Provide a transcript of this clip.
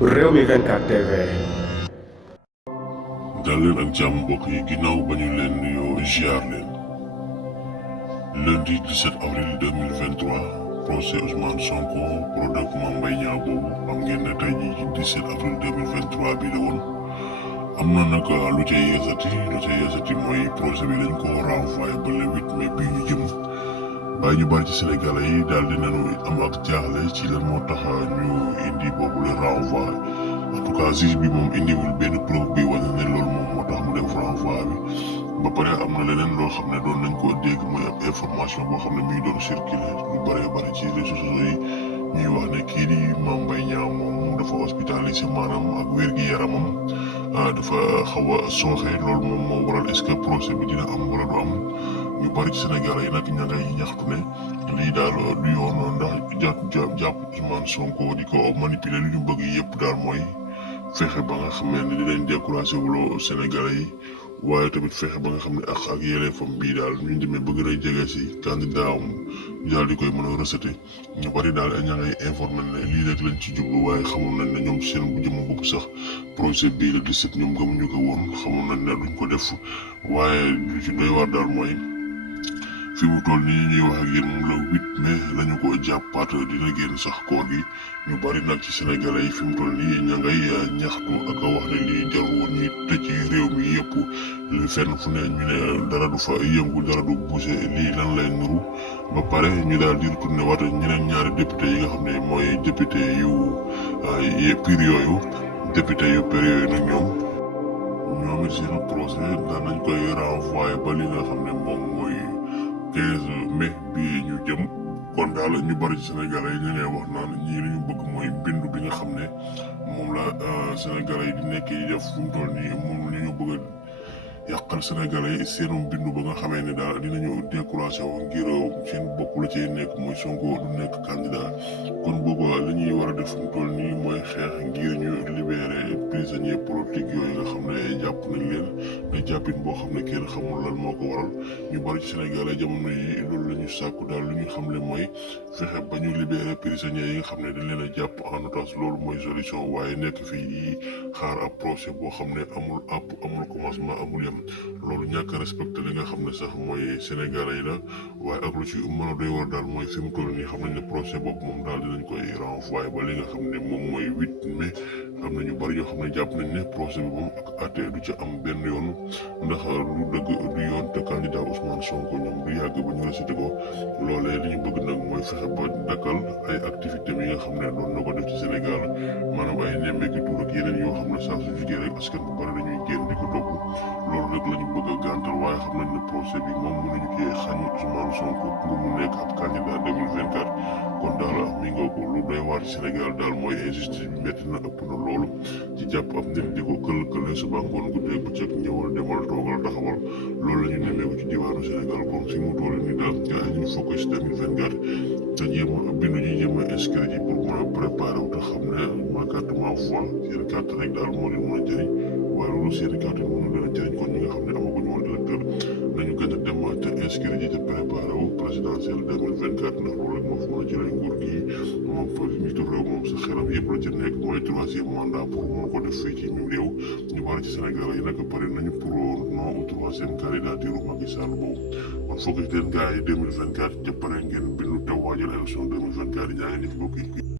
Rewmi 24 TV. dal leen ak jàmm mbokk yi ginnaaw ba ñu leen nuyoo ziar leen lundi 17 avril 2023 procès Ousmane Sonko Prodac Mame Mbaye Niang boobu xam ngeen ne tey jii ci 17 avril 2023 bi la woon am na nag lu cay yeesati mooy procès bi dañ ko renvoyé ba le 8 mai bii ñu jëm waaye ñu bari ci Sénégalais yi daal dinañu am ak jaaxle ci lan moo tax ñu indi boobu le renvoi en tout cas juge bi moom indiwul benn preuve bi wane ne loolu moom moo tax mu def renvoi bi ba pare am na leneen loo xam ne doon nañ ko dégg mooy ab information boo xam ne mi ngi doon circuler lu bëree bëri ci réseaux sociaux yi ñuy wax ne kii di Mame Mbaye Niang moom dafa hospitalisé maanaam ak wér-gi-yaramam dafa xaw a sooxe loolu moom moo waral est-ce que procès bi dina am wala du am ñu bari ci Sénégal yi nag ña ngay ñaxtu ne lii daal du yoon ndax jàpp Ousmane Sonko di ko manipuler lu ñu bëgg yëpp daal mooy fexe ba nga xam ne dinañ découragé wuloo Sénégalais yi waaye tamit fexe ba nga xam ne ak yelleefam bii daal ñu demee bëgg na jege si candidat am ñu daal di koy mën a rejeté ñu bari daal ña ngay informé ne lii rek lañ ci jublu waaye xamul nañ ne ñoom seen bu jëm bopp sax projet bii la 17 ñoom gëmuñu ko woon xamul nañ ne duñ ko def waaye lu ci doy waar daal mooy fi mu toll nii ñuy wax ak yéen moom la 8 mai lañu ko jàppaat dina génn sax koor gi ñu bari nag ci Sénégalais yi fi mu toll nii ña ngay ñaxtu ak wax ne lii jarul woon ñuy tëj ci réew mi yëpp li fenn fu ne ñu ne dara du fa yëngu dara du bougé lii lan lay nuru ba pare ñu daal di retourné waat ñeneen ñaari député yi nga xam ne mooy député yu pire yooyu député yu pire yooyu nag ñoom it seen procès daan nañ koy renvoyé ba li nga xam ne moom mooy 15 mai bii ñu jëm kon daal ñu bari ci Sénégalais yi ñu ngay wax naan ñii li ñu bëgg mooy bindu bi nga xam ne moom la Sénégalais yi di nekk yi def fu mu toll nii moom la ñu bëgg a yàqal Sénégalais yi seenum bindu ba nga xamee ne daal dinañu découragé wu ngir seen bopp la ciy nekk mooy Sonko du nekk candidat kon booba li ñuy war a def fu mu toll nii mooy xeex ngir ñu libéré prisonniers politiques yooyu nga xam ne jàpp nañ leen nga jàppin boo xam ne kenn xamul lan moo ko waral ñu bari ci Sénégal jamono yi loolu la ñu sàkku daal lu ñu xam le mooy fexe ba ñu libéré prisonniers yi nga xam ne dañ leen a jàpp en otage loolu mooy solution waaye nekk fii yi xaar ab procès boo xam ne amul àpp amul commencement amul yem loolu ñàkk a respecté li nga xam ne sax mooy Sénégalais yi la waaye ak lu ci mën a doy war daal mooy fi mu toll nii xam nañ ne procès boobu moom daal dinañ koy renvoyé ba li nga xam ne moom mooy 8 mai am na ñu bari yoo xam ne jàpp nañ ne procès bi moom ak àtte du ci am benn yoon ndax lu dëgg du yoon te candidat Ousmane Sonko ñoom du yàgg ba ñu rejeté ko loolee li ñu bëgg nag mooy fexe ba dakkal ay activité yi nga xam ne doon na ko def ci Sénégal maanaam ay nemmeeku tuur ak yeneen yoo xam ne saa su jugee rek askan bu bari dañuy génn di ko topp loolu rek la ñu bëgg a gàntal waaye xam nañ ne procès bi moom mënuñu cee xañ Ousmane Sonko pour mu nekk ab candidat 2024 kon daal mi nga ko lu doy waar ci Sénégal daal mooy injustice bi métti na ëpp na loolu ci jàpp ab nit di ko kël suba ngoon guddee bëccëg ñëwal demal toogal taxawal loolu la ñu nemmeeku ci diwaanu Sénégal kon fi mu toll nii daal gars yi ñu focus 2024 te jéem a bindu ñu jéem a inscrit yi pour mën a préparer wu te xam ne ma carte ma foi seen carte rek daal moo leen mën a jëriñ waaye loolu seen carte yi mënu leen a jëriñ kon ñi nga xam ne amaguñu woon électeur nañu gën a dem te inscrit yi te préparer wu présidentielle 2024 ndax loolu rek moo fa mën a jëlee nguur gi moom fa njiitu réew moom sa xelam yëpp la ci nekk mooy 3e mandat pour mën ko def fii ci même réew ñu bari ci Sénégal yi nag pare nañu pour non au 3e candidature Macky Sall boobu kon foog leen gars yi 2024 ca pare ngeen bindu te waajal élection 2024 yi ñaa ngi def mbokk yi